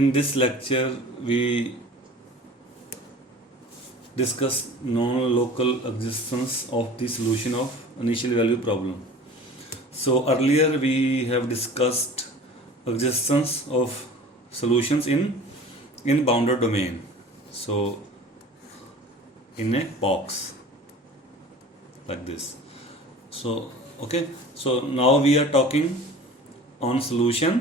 In this lecture, we discuss non-local existence of the solution of initial value problem. So earlier we have discussed existence of solutions in bounded domain. So in a box like this. So okay. So now we are talking on solution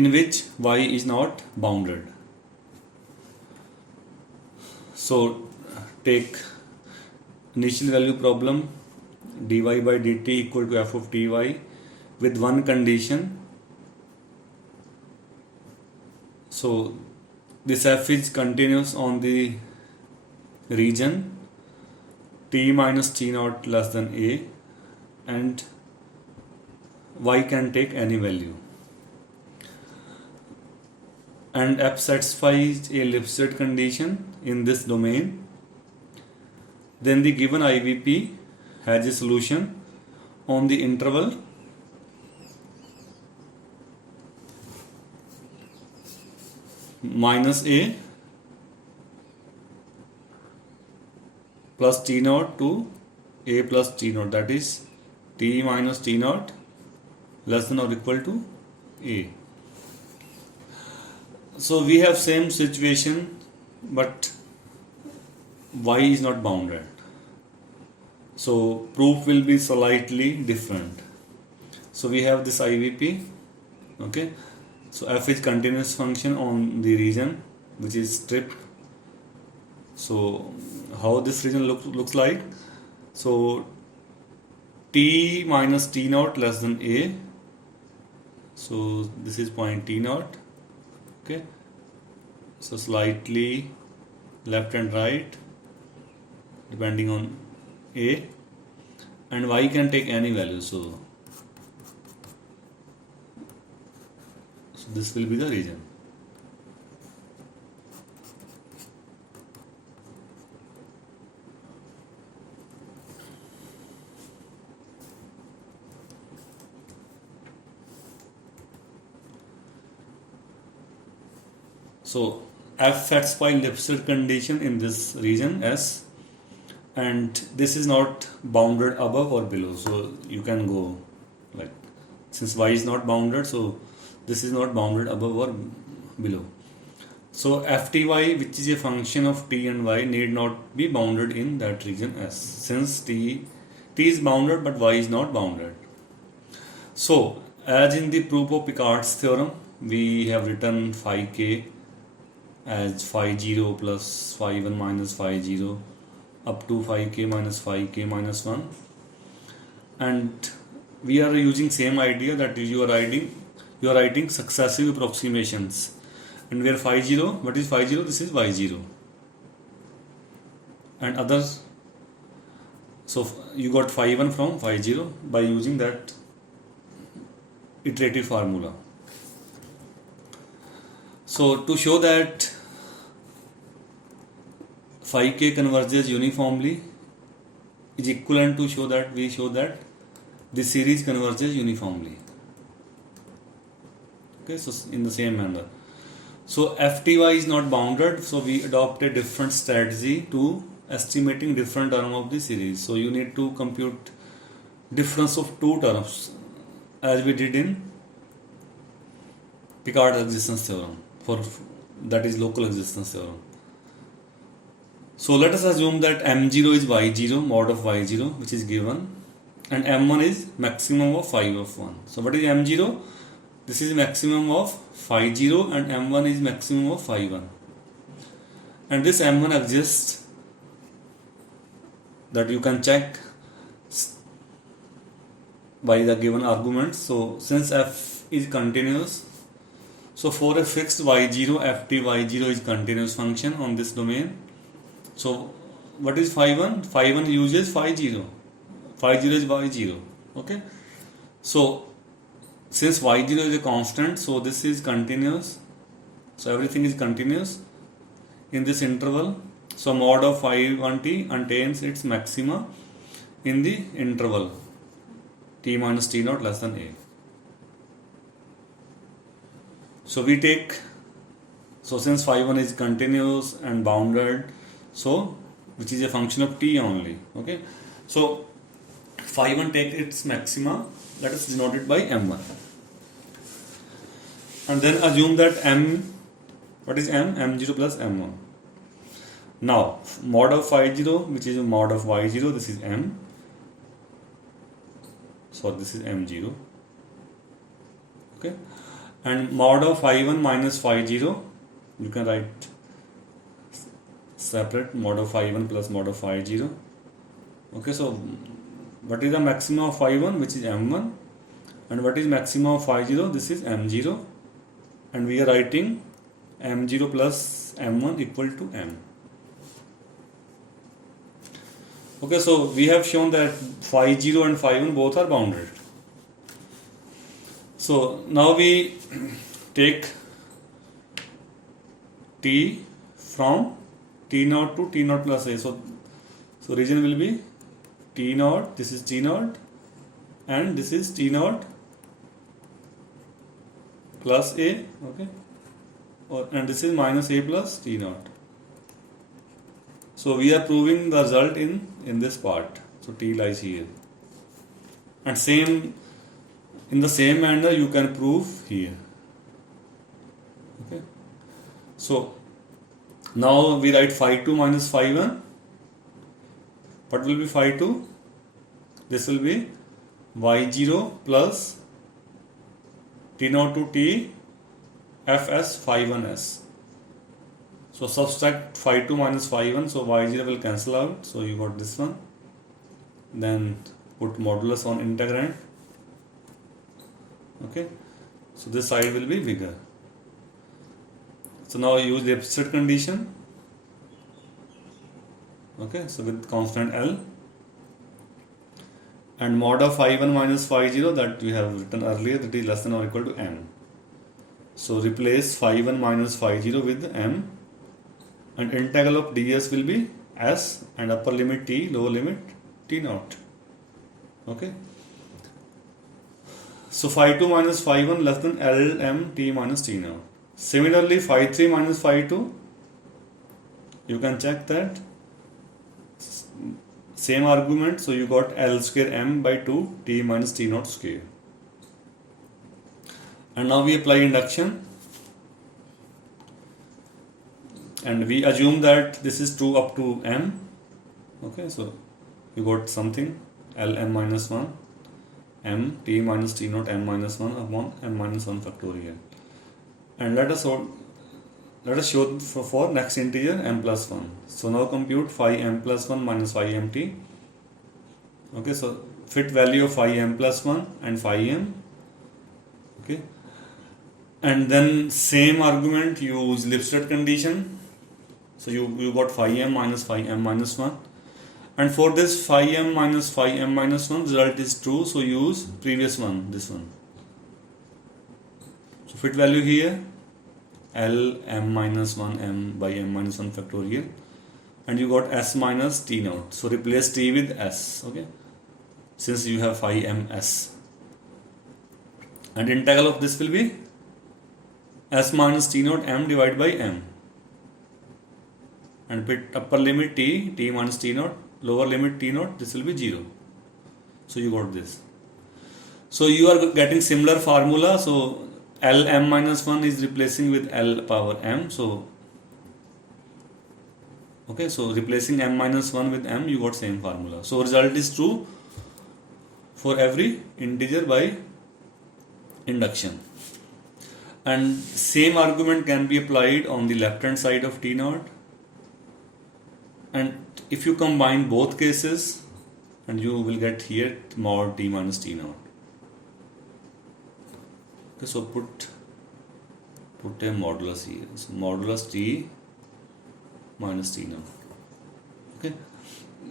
in which y is not bounded. So take initial value problem, dy by dt equal to f of ty with one condition. So this f is continuous on the region t minus t naught less than a, and y can take any value, and f satisfies a Lipset condition in this domain. Then the given IVP has a solution on the interval minus a plus t naught to a plus t naught, that is t minus t naught less than or equal to a. So we have same situation, but y is not bounded. So proof will be slightly different. So we have this IVP, okay. So f is continuous function on the region which is strip. So how this region looks like? So t minus t naught less than a. So this is point t naught. Okay, so slightly left and right depending on a, and y can take any value. So this will be the region. So f satisfies Lipset condition in this region S, and this is not bounded above or below. So you can go like, since y is not bounded, so this is not bounded above or below. So fty, which is a function of t and y, need not be bounded in that region S, since t is bounded but y is not bounded. So as in the proof of Picard's theorem, we have written phi k as phi 0 plus phi 1 minus phi 0 up to phi k minus 1, and we are using same idea, that is you are writing successive approximations, and where phi 0, what is phi 0? This is y 0 and others. So you got phi 1 from phi 0 by using that iterative formula. So to show that phi k converges uniformly is equivalent to show that the series converges uniformly. Okay, so in the same manner. So fty is not bounded, so we adopt a different strategy to estimating different term of the series. So you need to compute difference of two terms as we did in Picard's existence theorem, that is local existence theorem. So let us assume that m0 is y0, mod of y0, which is given, and m1 is maximum of phi of 1. So what is m0? This is maximum of phi 0, and m1 is maximum of phi 1. And this m1 exists, that you can check by the given arguments. So since f is continuous, so for a fixed y0, ft y0 is continuous function on this domain. So what is phi 1? Phi 1 uses phi 0. Phi 0 is y0. Okay. So since y0 is a constant, so this is continuous. So everything is continuous in this interval. So mod of phi 1t attains its maxima in the interval t minus t naught less than a. So we take, so since phi 1 is continuous and bounded, so which is a function of t only, okay, so phi 1 take its maxima, let us denote it by m1, and then assume that m, what is m? m0 plus m1. Now mod of phi 0, which is mod of y0, this is m, so this is m0, okay, and mod of phi 1 minus phi 0, you can write separate mod of phi 1 plus mod of phi 0, okay. So what is the maximum of phi 1, which is m1, and what is maximum of phi 0, this is m0, and we are writing m0 plus m1 equal to m. Okay, so we have shown that phi 0 and phi 1 both are bounded. So now we take t from t naught to t naught plus a. So region will be t naught, this is t naught, and this is t naught plus a, okay, and this is minus a plus t naught. So we are proving the result in this part. So t lies here, and same in the same manner you can prove here, okay. So now we write phi 2 minus phi 1. What will be phi 2? This will be y0 plus t naught to t fs phi 1s. So subtract phi 2 minus phi 1, so y0 will cancel out, so you got this one. Then put modulus on integrand, okay. So this side will be bigger. So now use the Lipschitz condition, okay, so with constant L, and mod of phi 1 minus phi 0 that we have written earlier, that is less than or equal to m. So replace phi 1 minus phi 0 with m, and integral of ds will be s, and upper limit t, lower limit t naught, okay. So phi 2 minus phi 1 less than L m t minus t naught. Similarly, phi 3 minus phi 2, you can check that same argument, so you got L square m by 2 t minus t naught square. And now we apply induction, and we assume that this is true up to m, okay. So you got something L m minus 1 m t minus t naught m minus 1 upon m minus 1 factorial. And let us show for next integer m plus 1. So now compute phi m plus 1 minus phi m t, okay. So fit value of phi m plus 1 and phi m, okay, and then same argument, use Lipschitz condition. So you got phi m minus phi m minus 1, and for this phi m minus phi m minus 1 result is true, so use previous one, this one. So fit value here L m minus 1 m by m minus 1 factorial, and you got s minus t naught. So replace t with s, okay, since you have phi m s, and integral of this will be s minus t naught m divided by m, and put upper limit t minus t naught, lower limit t naught, this will be 0. So you got this. So you are getting similar formula. So L m minus 1 is replacing with L power m. So okay, so replacing m minus 1 with m, you got same formula. So result is true for every integer by induction. And same argument can be applied on the left hand side of t naught. And if you combine both cases, and you will get here mod t minus t naught. Okay, so put a modulus here. So modulus t minus t naught. Okay,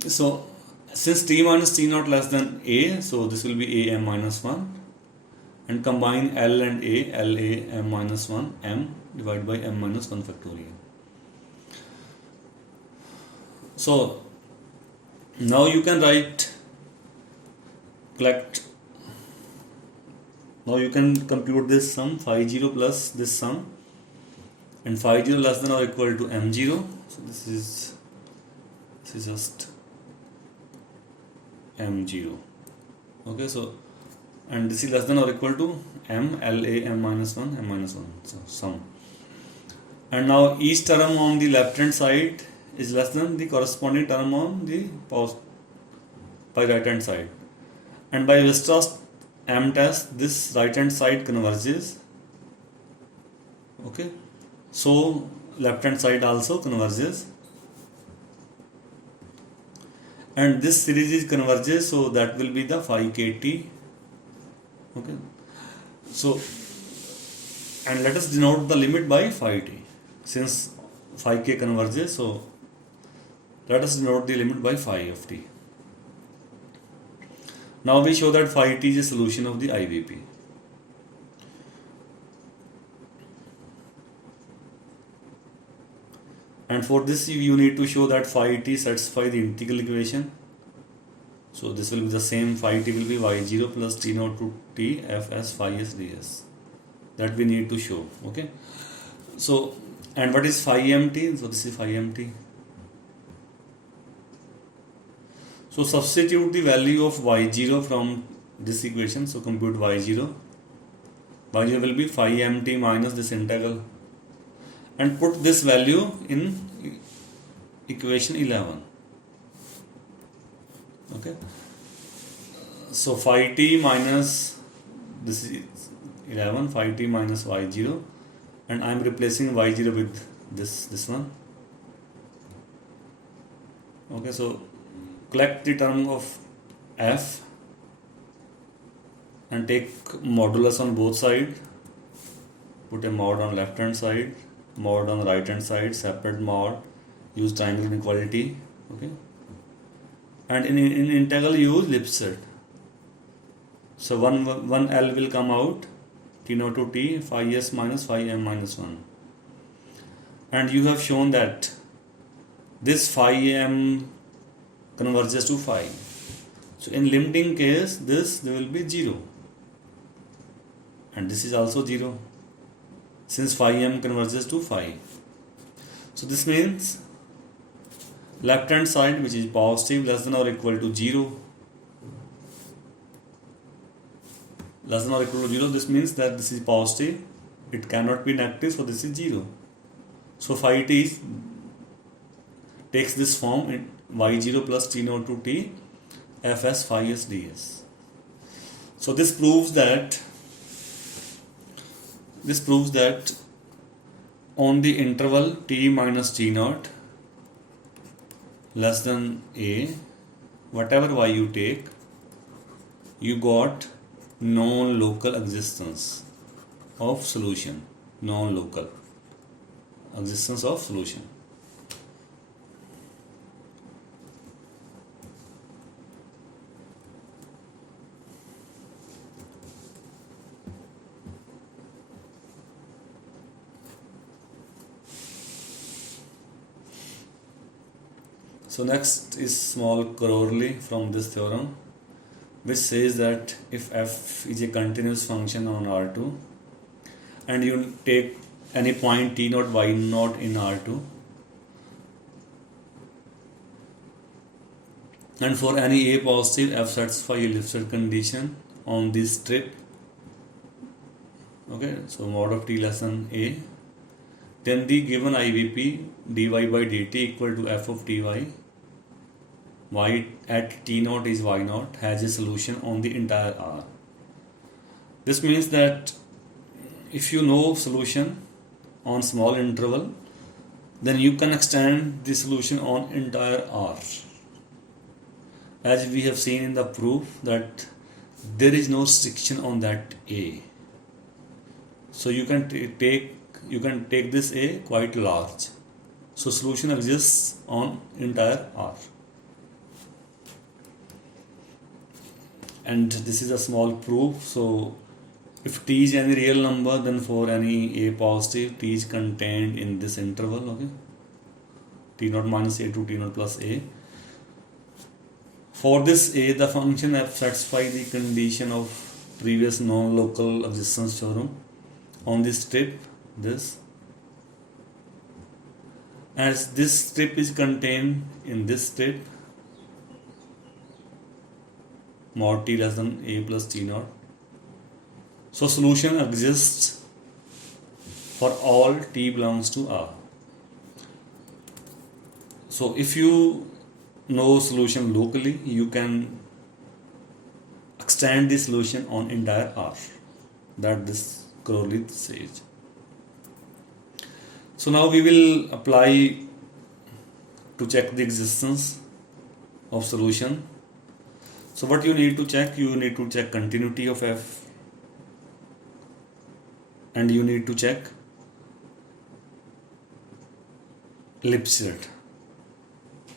so since t minus t naught less than a, so this will be a m minus 1, and combine L and a, L a m minus 1 m divided by m minus 1 factorial. So now you can collect Now you can compute this sum, phi 0 plus this sum, and phi 0 less than or equal to m0. So this is just m0. Okay, so and this is less than or equal to m la m minus 1 m minus 1. So sum. And now each term on the left hand side is less than the corresponding term on the by right hand side. And by Weierstrass m test, this right hand side converges. Okay, so left hand side also converges, and this series is converges, so that will be the phi kt. Okay, so and let us denote the limit by phi t, since phi k converges, so let us denote the limit by phi of t. Now we show that phi t is a solution of the IVP. And for this you need to show that phi t satisfy the integral equation. So this will be the same, phi t will be y0 plus t naught to t fs phi s ds. That we need to show. Okay. So, and what is phi mt? So this is phi mt. So substitute the value of y0 from this equation. So compute y0. Y0 will be phi mt minus this integral, and put this value in equation 11. Okay. So phi t minus this is 11, phi t minus y0, and I am replacing y0 with this one. Okay, so collect the term of f and take modulus on both sides. Put a mod on left hand side, mod on right hand side, separate mod, use triangle inequality. Okay, and in integral use Lipset. So one L will come out, t naught to t phi s minus phi m minus 1, and you have shown that this phi m converges to phi. So in limiting case, there will be 0, and this is also 0, since phi m converges to phi. So this means left hand side, which is positive, less than or equal to 0, less than or equal to 0, this means that this is positive, it cannot be negative, so this is 0. So phi t takes this form in y0 plus t naught to t fs phi s ds. So this proves that on the interval t minus t naught less than a, whatever y you take, you got non-local existence of solution. Non-local existence of solution. So next is small corollary from this theorem, which says that if f is a continuous function on R2 and you take any point t naught y naught in R2, and for any a positive f satisfy a Lipset condition on this strip, okay, so mod of t less than a, then the given IVP dy by dt equal to f of ty, y at t naught is y naught, has a solution on the entire R. This means that if you know solution on small interval, then you can extend the solution on entire R. As we have seen in the proof that there is no restriction on that A. So you can take this A quite large. So solution exists on entire R. And this is a small proof. So if t is any real number, then for any a positive, t is contained in this interval. Okay, t naught minus a to t naught plus a. For this a, the function f satisfy the condition of previous non-local existence theorem on this strip, this, as this strip is contained in this strip mod t less than a plus t naught. So solution exists for all t belongs to R. So if you know solution locally, you can extend the solution on entire R, that this Crowley says. So now we will apply to check the existence of solution. So what you need to check? You need to check continuity of F, and you need to check Lipschitz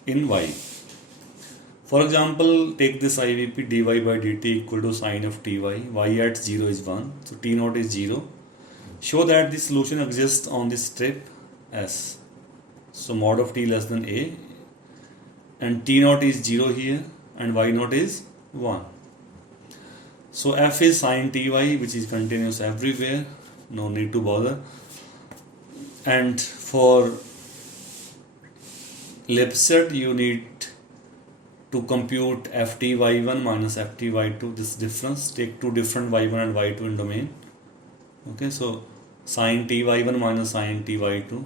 in Y. For example, take this IVP dy by dt equal to sine of ty, y at 0 is 1, so t naught is 0. Show that the solution exists on this strip S. So mod of t less than a, and t naught is 0 here, and y naught is 1. So f is sine ty, which is continuous everywhere, no need to bother. And for Lipschitz, you need to compute ft y1 minus ft y2, this difference. Take two different y1 and y2 in domain. Okay, so sine t y1 minus sine t y2.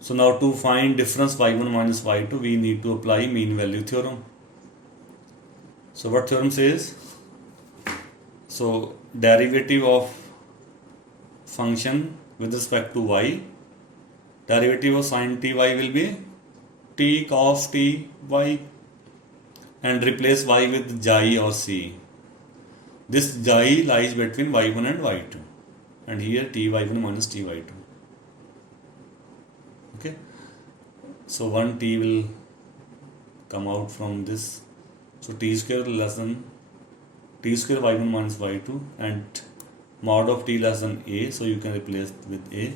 So now to find difference y1 minus y2, we need to apply mean value theorem. So what theorem says? So derivative of function with respect to y, derivative of sine ty will be t cos t y, and replace y with xi or c. This xi lies between y1 and y2, and here ty y1 minus ty y2. Okay, so 1 t will come out from this. So t square less than t square y1 minus y2, and mod of t less than a, so you can replace with a.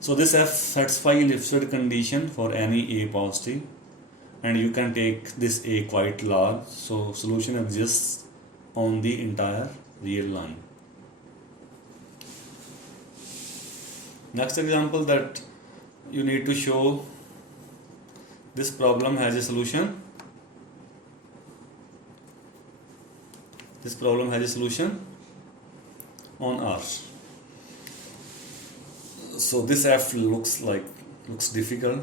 So this F satisfies Lipschitz condition for any a positive, and you can take this a quite large, so solution exists on the entire real line. Next example, that you need to show this problem has a solution. This problem has a solution on R. So this F looks difficult,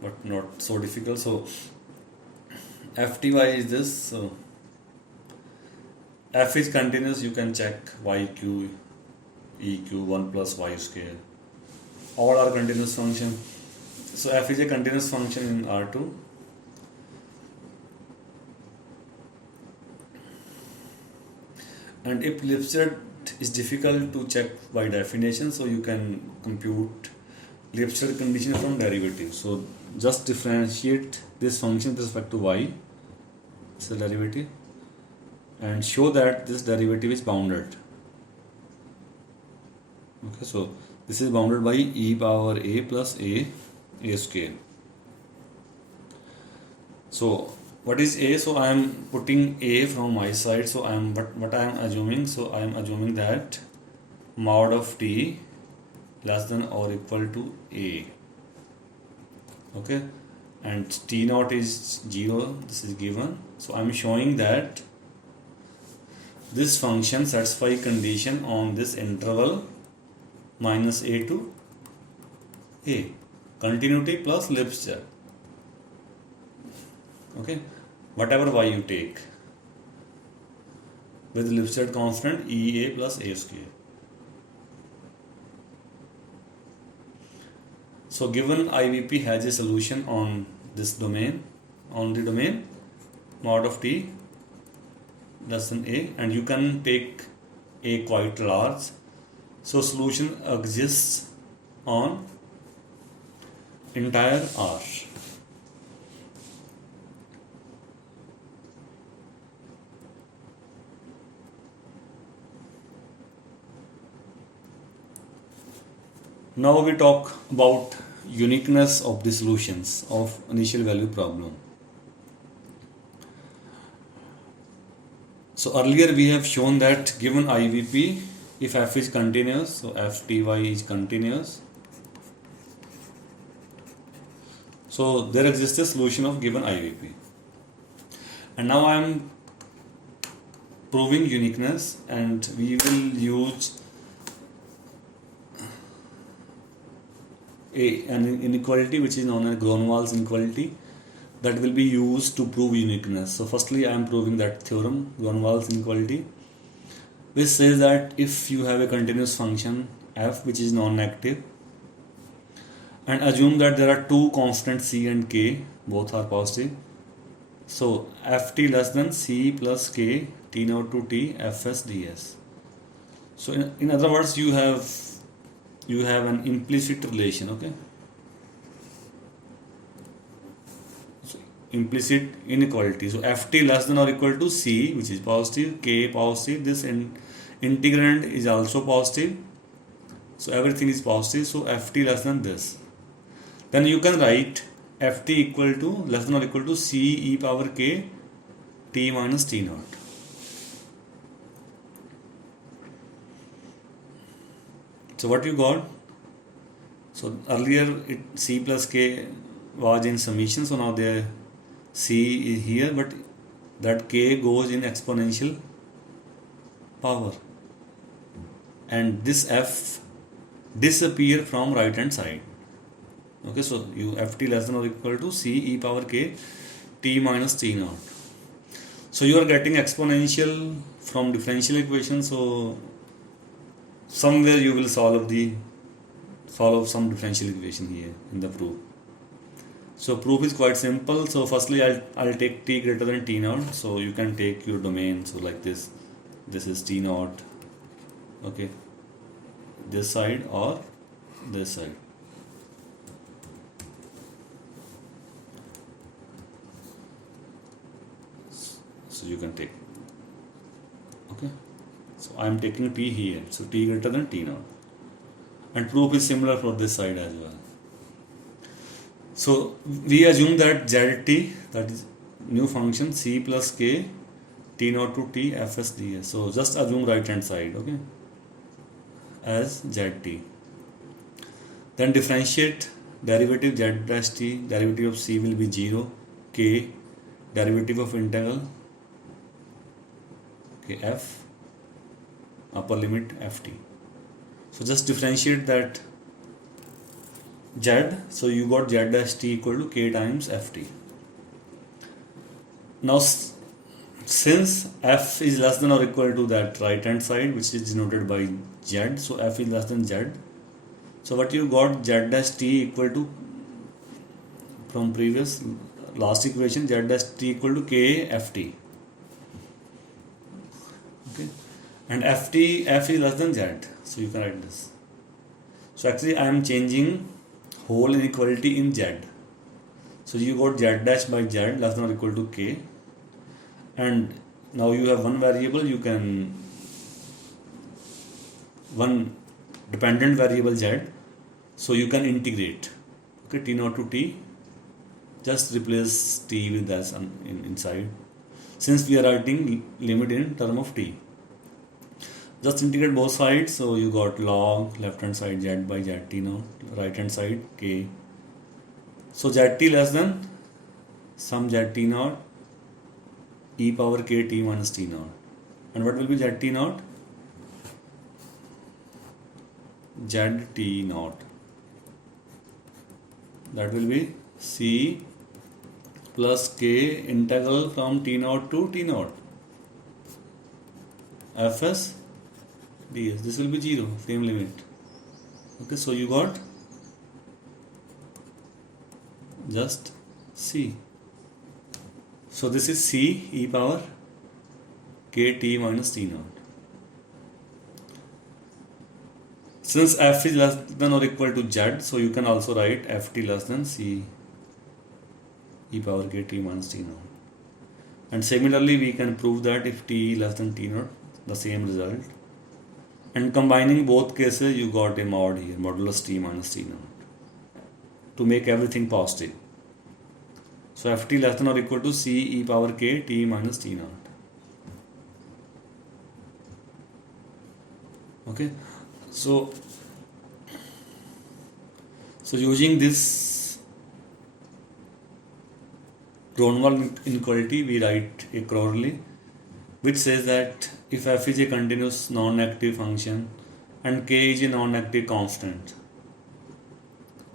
but not so difficult. So FTY is this. So F is continuous. You can check YQ, EQ 1 plus Y square. All are continuous function. So F is a continuous function in R2. And if Lipschitz is difficult to check by definition, so you can compute Lipschitz condition from derivative. So just differentiate this function with respect to y, it's a derivative, and show that this derivative is bounded. Okay, so this is bounded by e power a plus a square. So what is a? So I am putting a from my side. So I am what I am assuming. So I am assuming that mod of t less than or equal to a. Okay, and t naught is 0. This is given. So I am showing that this function satisfies condition on this interval minus a to a, continuity plus Lipschitz. Okay, whatever y you take with Lipschitz constant ea plus a square. So given IVP has a solution on this domain, on the domain mod of t less than a, and you can take a quite large. So solution exists on entire R. Now we talk about uniqueness of the solutions of initial value problem. So earlier we have shown that given IVP, if f is continuous, so f ty is continuous, so there exists a solution of given IVP. And now I am proving uniqueness, and we will use an inequality which is known as Grunwald's inequality, that will be used to prove uniqueness. So firstly I am proving that theorem, Grunwald's inequality, which says that if you have a continuous function f which is non-negative, and assume that there are two constants c and k, both are positive, so ft less than c plus k t naught to t fs ds. So in other words, you have an implicit relation, okay? So implicit inequality. So ft less than or equal to c, which is positive, k positive, this integrand is also positive, so everything is positive, so ft less than this. Then you can write ft equal to less than or equal to c e power k t minus t naught. So what you got? So earlier c plus k was in summation, so now the c is here, but that k goes in exponential power, and this f disappear from right hand side. Okay, so you ft less than or equal to c e power k t minus t naught. So you are getting exponential from differential equation, so somewhere you will solve some differential equation here in the proof. So proof is quite simple. So firstly I'll take t greater than t naught, so you can take your domain, so like this is t naught, okay, this side or this side. So you can take, okay, so I am taking t here, so t greater than t naught, and proof is similar for this side as well. So we assume that zt, that is new function c plus k t naught to t fs ds. So just assume right hand side, okay, as zt. Then differentiate derivative z dash t, derivative of c will be 0, k, derivative of integral k f, upper limit ft. So just differentiate that z, so you got z dash t equal to k times ft. Now since f is less than or equal to that right hand side which is denoted by z, so f is less than z, so what you got, z dash t equal to, from previous last equation, z dash t equal to k ft, okay, and f is less than z, so you can write this. So actually I am changing whole inequality in z, so you got z dash by z less than or equal to k, and now you have one variable, you can one dependent variable z, so you can integrate, okay, t naught to t, just replace t with this inside, since we are writing limit in term of t. Just integrate both sides, so you got log left hand side z by z t naught, right hand side k. So zt less than some z t naught e power k t minus t naught. And what will be z t naught? Z t naught. That will be c plus k integral from t naught to t naught fs ds. This will be 0, same limit. Okay, so you got just c. So this is c e power k t minus t naught. Since f is less than or equal to z, so you can also write ft less than c e power k t minus t naught. And similarly we can prove that if t less than t naught, the same result. And combining both cases, you got a mod here, modulus t minus t naught, to make everything positive. So ft less than or equal to c e power k t minus t naught. Okay, so using this Cronval inequality, we write a corollary which says that if f is a continuous non-negative function and k is a non-negative constant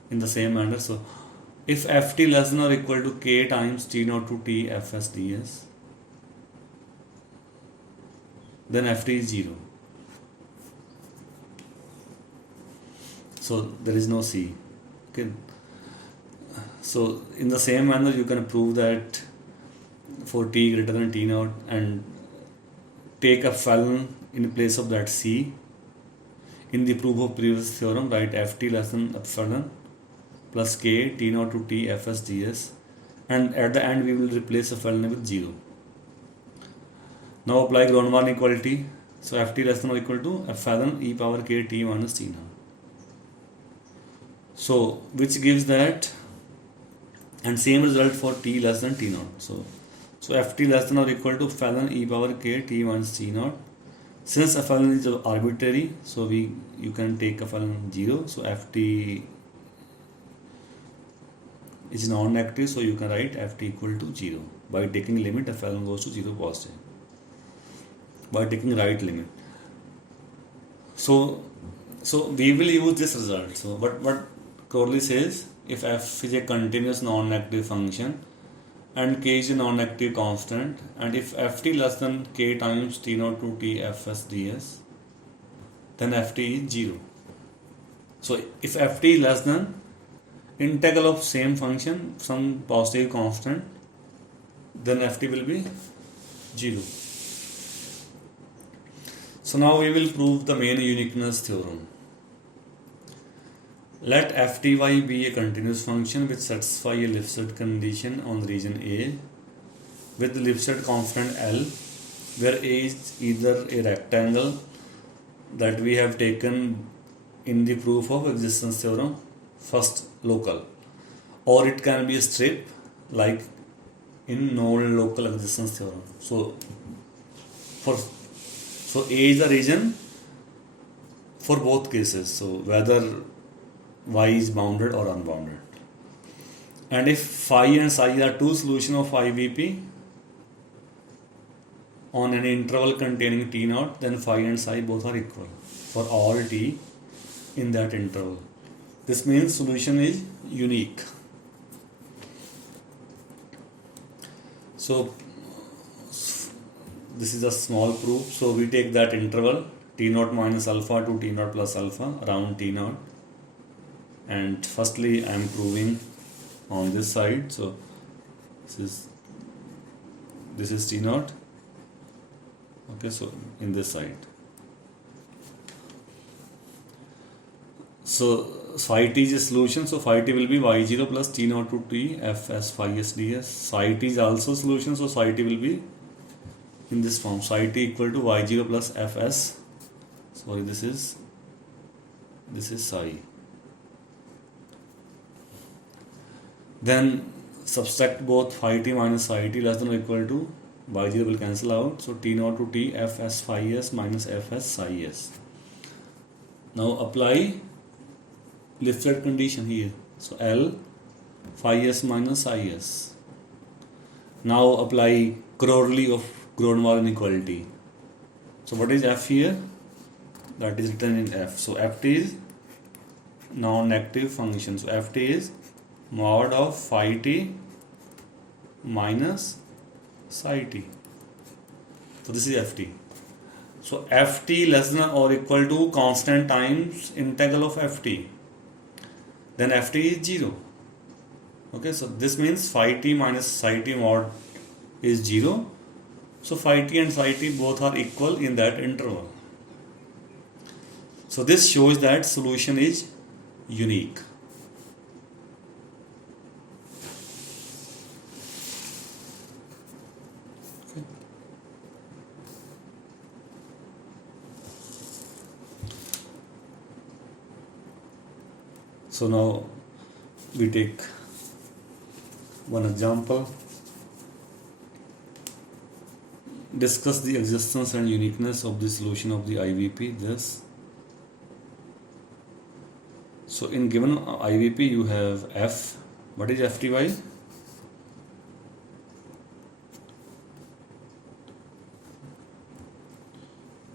in the same manner, so if ft less than or equal to k times t naught to t fs ds, then ft is 0. So there is no c. Okay. So in the same manner, you can prove that for t greater than t naught and take epsilon in place of that c. In the proof of previous theorem, write ft less than epsilon plus k t naught to t fs ds, and at the end we will replace epsilon with 0. Now apply Cronval inequality. So ft less than or equal to epsilon e power k t minus t naught. So which gives that, and same result for t less than t naught. So ft less than or equal to epsilon e power k t minus t naught. Since epsilon is arbitrary, so you can take epsilon 0. So ft is non-negative, so you can write ft equal to 0 by taking limit epsilon goes to 0 positive, by taking right limit. So we will use this result. So what Crowley says, if f is a continuous non-negative function and k is a non-negative constant, and if ft less than k times t naught to t fs ds, then ft is 0. So if ft is less than integral of same function, some positive constant, then ft will be 0. So now we will prove the main uniqueness theorem. Let fty be a continuous function which satisfies a Lipschitz condition on the region A with the Lipschitz constant L, where A is either a rectangle that we have taken in the proof of existence theorem, first local, or it can be a strip like in no local existence theorem. So A is the region for both cases, so whether y is bounded or unbounded. And if phi and psi are two solutions of IVP on an interval containing t naught, then phi and psi both are equal for all t in that interval. This means solution is unique. So this is a small proof. So we take that interval t naught minus alpha to t naught plus alpha around t naught, and firstly I am proving on this side. So this is t naught. Okay, so in this side, so phi t is a solution, so phi t will be y0 plus t naught to t fs phi s ds. Psi t is also solution, so psi t will be in this form, psi t equal to y0 plus fs, sorry, this is psi. Then subtract both phi t minus psi t less than or equal to y0 will cancel out, so t naught to t fs phi s minus fs psi s. Now apply Lipschitz condition here, so L phi s minus psi s. Now apply corollary of Cronval inequality. So what is f here? That is written in f. So ft is non-negative function, so ft is mod of phi t minus psi t. So this is ft. So ft less than or equal to constant times integral of ft, then ft is 0. Okay, so this means phi t minus psi t mod is 0. So phi t and psi t both are equal in that interval. So this shows that solution is unique. Okay. So now we take one example. Discuss the existence and uniqueness of the solution of the IVP. Thus, So in given IVP you have f. What is fty?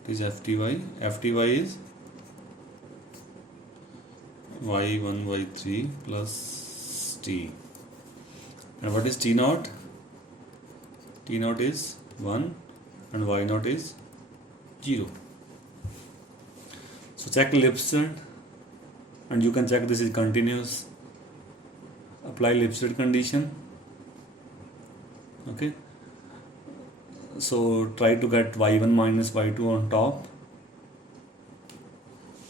It is fty. Fty is y1 y3 plus t. And what is t naught? T naught is 1 and y naught is 0. So check Lipset, and you can check this is continuous. Apply Lipset condition. Okay. So try to get y1 minus y2 on top,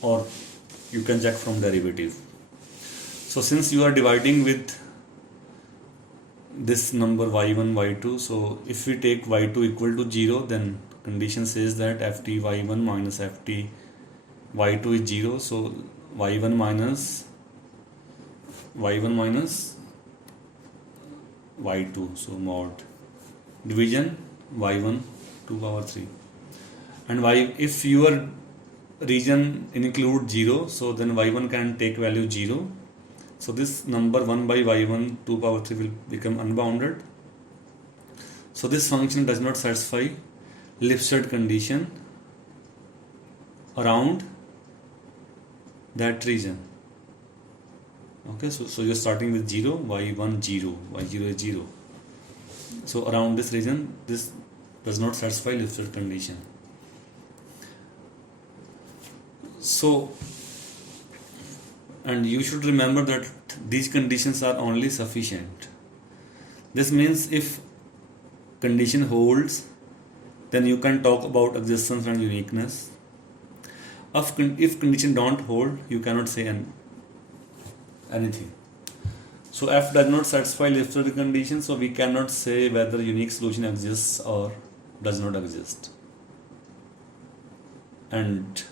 or you can check from derivative. So since you are dividing with this number y1 y2, so if we take y2 equal to 0, then condition says that ft y1 minus ft y2 is 0. So y1 minus y2, so mod division y1 to power 3, and y, if your region include 0, so then y1 can take value 0. So this number 1 by y1 2 power 3 will become unbounded. So this function does not satisfy Lipset condition around that region. Okay, so you're starting with 0, y1 0, y0 is 0. So around this region, this does not satisfy Lipset condition. So, and you should remember that these conditions are only sufficient. This means if condition holds, then you can talk about existence and uniqueness. If condition don't hold, you cannot say anything. So f does not satisfy Lipset condition, so we cannot say whether unique solution exists or does not exist. And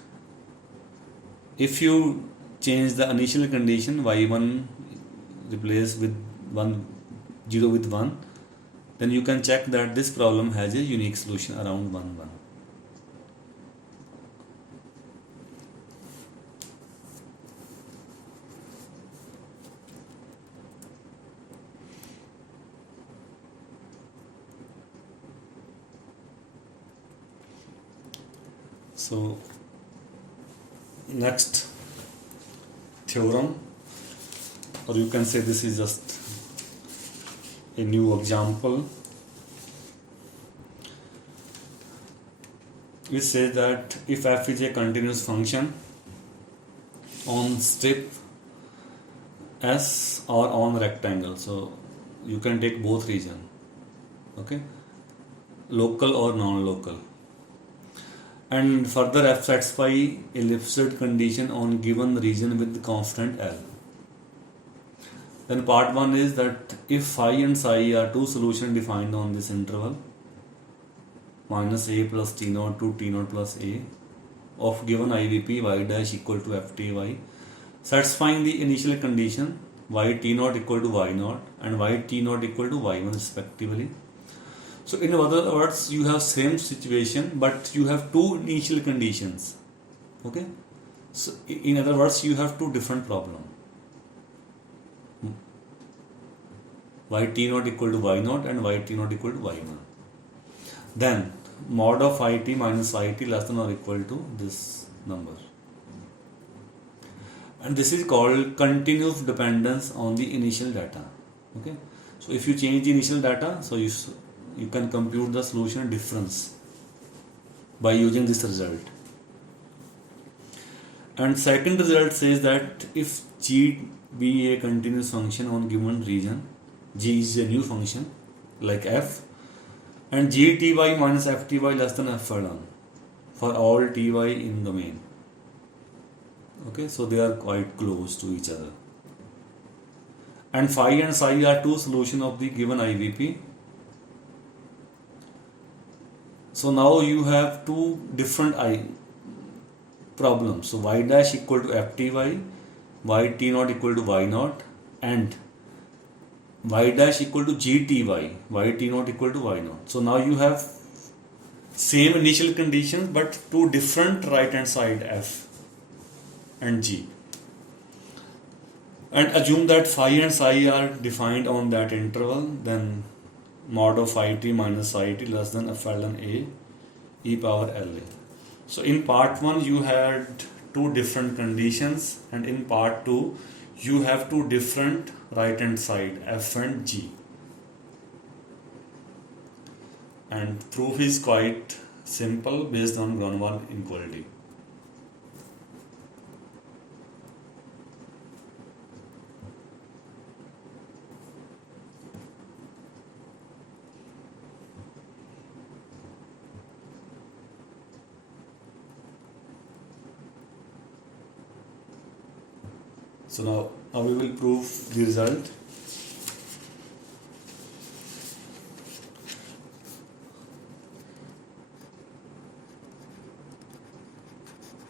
if you change the initial condition y1 replace with 1 0 with 1, then you can check that this problem has a unique solution around 1 1. So next theorem, or you can say this is just a new example. We say that if f is a continuous function on strip S or on rectangle, so you can take both region, okay, local or non-local, and further f satisfy a Lipset condition on given region with constant L. Then part 1 is that if phi and psi are two solutions defined on this interval minus a plus t naught to t naught plus a of given IVP y dash equal to fty, satisfying the initial condition y t naught equal to y naught and y t naught equal to y1 respectively. So in other words, you have same situation, but you have two initial conditions. Okay. So in other words, you have two different problems. Y t naught equal to y naught and y t naught equal to y1. Then mod of it minus it less than or equal to this number. And this is called continuous dependence on the initial data. Okay. So if you change the initial data, so you can compute the solution difference by using this result. And second result says that if g be a continuous function on given region, g is a new function like f, and gty minus fty less than epsilon for all ty in domain. Okay, so they are quite close to each other. And phi and psi are two solutions of the given IVP. So now you have two different problems. So y dash equal to fty, y t naught equal to y naught, and y dash equal to gty, y t naught equal to y naught. So now you have same initial conditions but two different right hand side f and g. and assume that phi and psi are defined on that interval, then mod of phi t minus psi t less than f ln a e power la. So in part 1 you had two different conditions, and in part 2 you have two different right hand side f and g, and proof is quite simple based on Grunwald inequality. So now we will prove the result.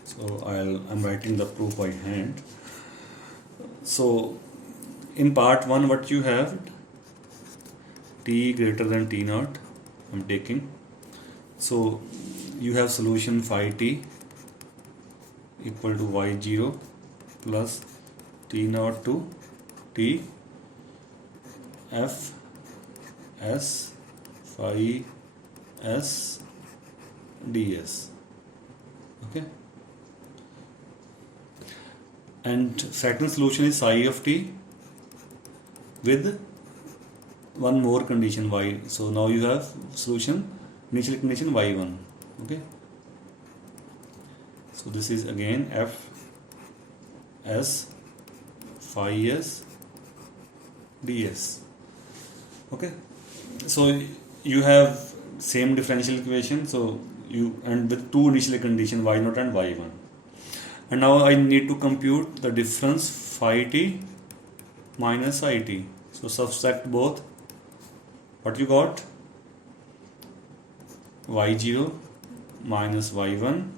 So I'm writing the proof by hand. So in part 1 what you have, t greater than t naught I'm taking. So you have solution phi t equal to y0 plus t naught to t f s phi s ds. Okay, and second solution is psi of t with one more condition y. So now you have solution, initial condition y1. Okay, so this is again f s phi s ds. Okay, so you have same differential equation, so you, and with two initial condition y0 and y1, and now I need to compute the difference phi t minus psi t. So subtract both. What you got? y0 minus y1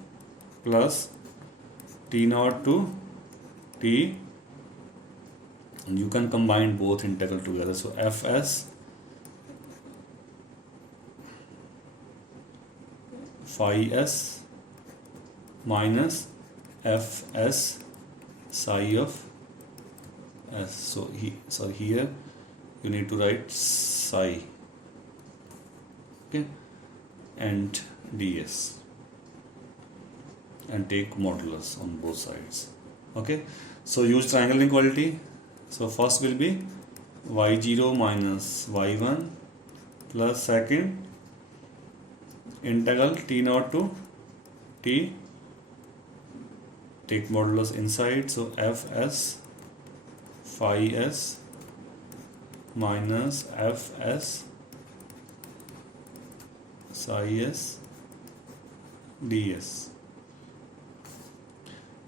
plus t naught to t, and you can combine both integral together. So fs phi s minus fs psi of s. So here you need to write psi, okay, and ds, and take modulus on both sides. Okay, so use triangle inequality. So first will be y0 minus y1 plus second integral t naught to t, take modulus inside. So fs phi s minus fs psi s ds.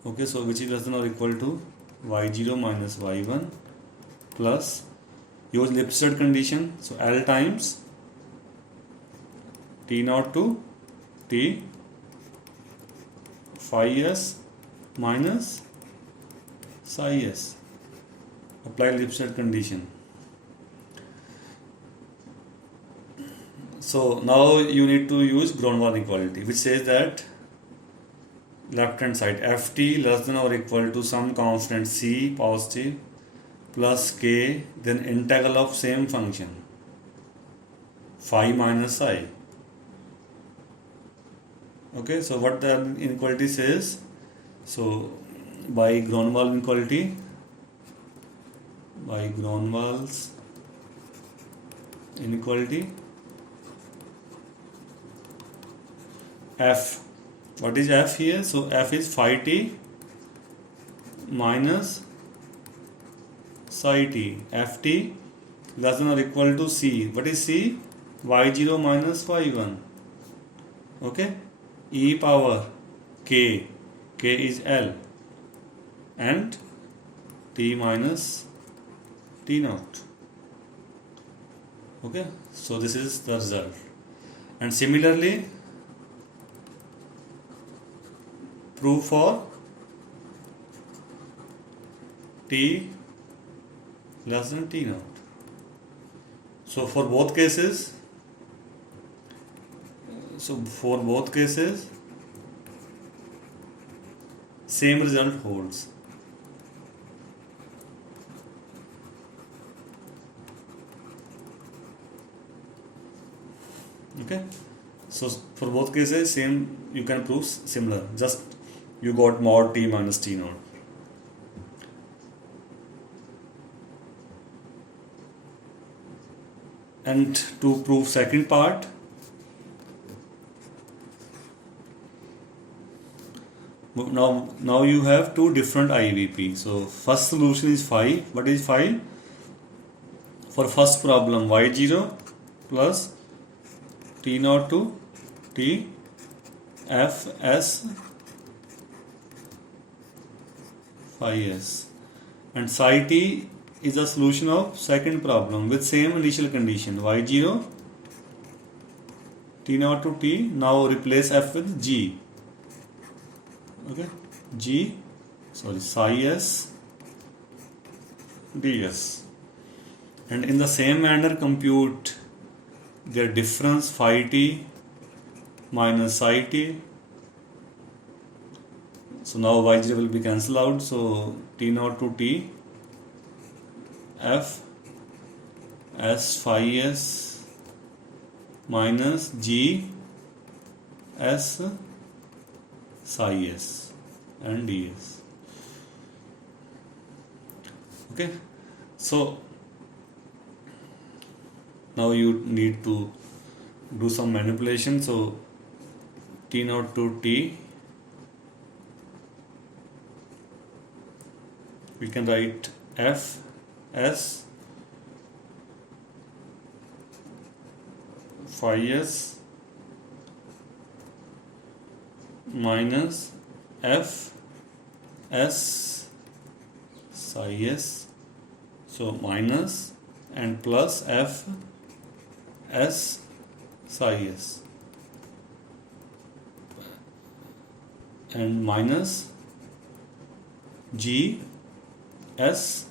Okay, so which is less than or equal to y0 minus y1 plus, use Lipstadt condition, so L times t naught to t phi s minus psi s. Apply Lipstadt condition. So now you need to use Grunwald inequality, which says that left hand side ft less than or equal to some constant c positive plus k, then integral of same function phi minus psi. Okay, so what the inequality says, so by Grunwald inequality, by Grunwald's inequality, f, what is f here? So f is phi t minus psi t. Ft less than or equal to c. What is c? y0 minus y1. Okay, e power k, k is L, and t minus t naught. Okay, so this is the result. And similarly proof for t less than t naught. So for both cases, same result holds. Okay, so for both cases same, you can prove similar, just you got mod t minus t naught. And to prove second part, now you have two different IVP. So first solution is phi. What is phi? For first problem, y0 plus t naught to t f s phi s, and psi t is a solution of second problem with same initial condition y0 t naught to t. Now replace f with g. Okay, psi s ds, and in the same manner compute their difference phi t minus psi t. So now y0 will be cancelled out, so t naught to t f s phi s minus g s psi s and ds. Okay, so now you need to do some manipulation. So t naught to t, we can write f s phi s minus f s psi s, so minus and plus f s psi s, and minus g s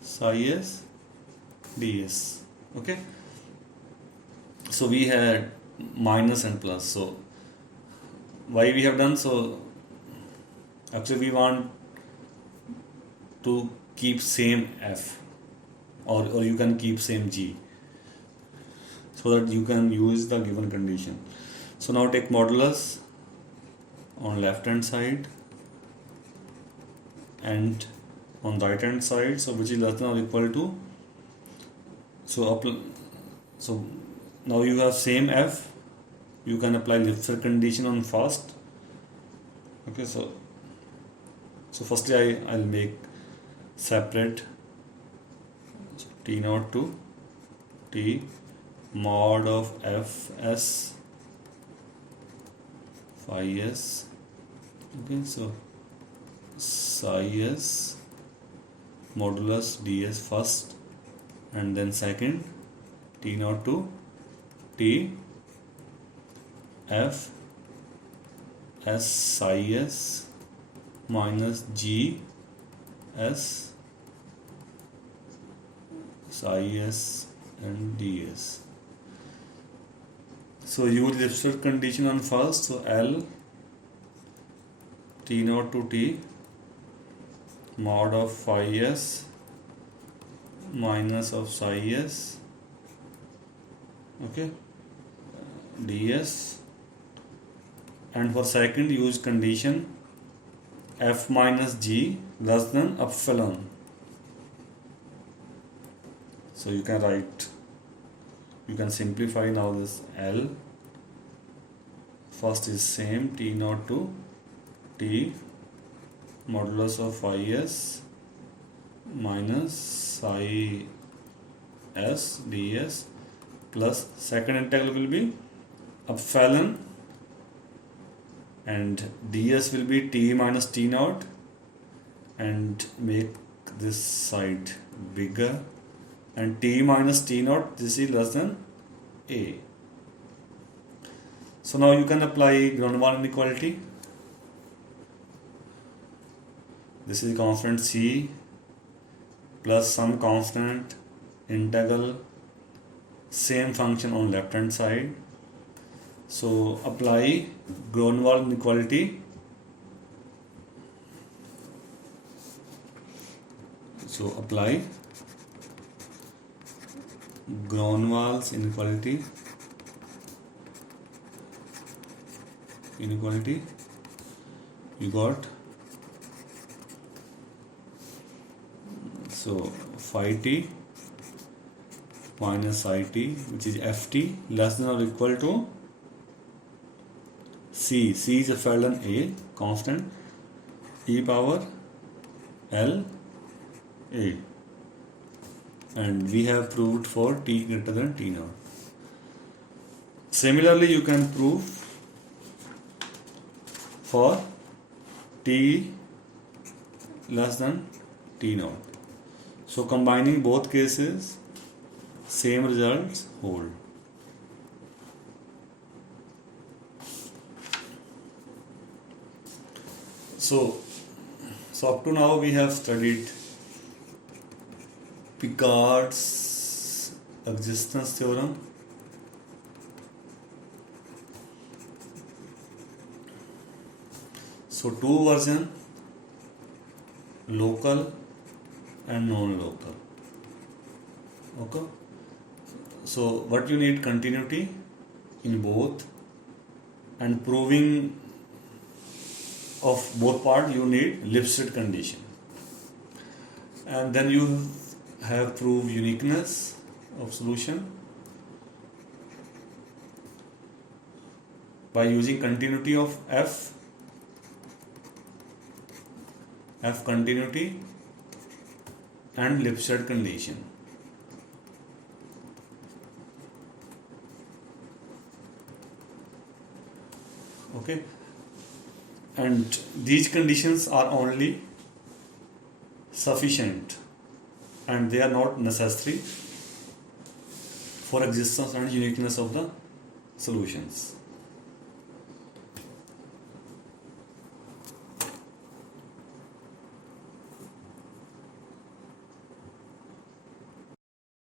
psi s ds. Okay, so we had minus and plus. So why we have done so, actually we want to keep same f, or you can keep same g, so that you can use the given condition. So now take modulus on left hand side and on right hand side, so which is less than or equal to, so now you have same f, you can apply Lipser condition on first. Okay, so firstly I'll make separate t naught to t mod of f s phi s. Okay, so psi s modulus ds first, and then second t naught to t f s psi s minus g s psi s and ds. So use Lipser condition on first, so L t naught to t mod of phi s minus of psi s, okay, ds, and for second use condition f minus g less than epsilon. So you can write, you can simplify now this L. First is same t naught to t modulus of phi s minus psi s ds, plus second integral will be epsilon, and ds will be t minus t naught, and make this side bigger, and t minus t naught, this is less than a. So now you can apply Grunwald inequality. This is constant c plus some constant integral same function on left hand side. So apply Grunwald inequality. So apply Gronwall's inequality you got, so phi t minus I t, which is ft less than or equal to c is a Ferdinand A constant, e power L A, and we have proved for t greater than t naught. Similarly, you can prove for t less than t naught. So combining both cases, same results hold. So up to now we have studied Picard's existence theorem, so two versions, local and non-local. Okay, so what you need, continuity in both, and proving of both part you need Lipschitz condition, and then you have proved uniqueness of solution by using continuity of F continuity and Lipschitz condition. Okay, and these conditions are only sufficient and they are not necessary for existence and uniqueness of the solutions.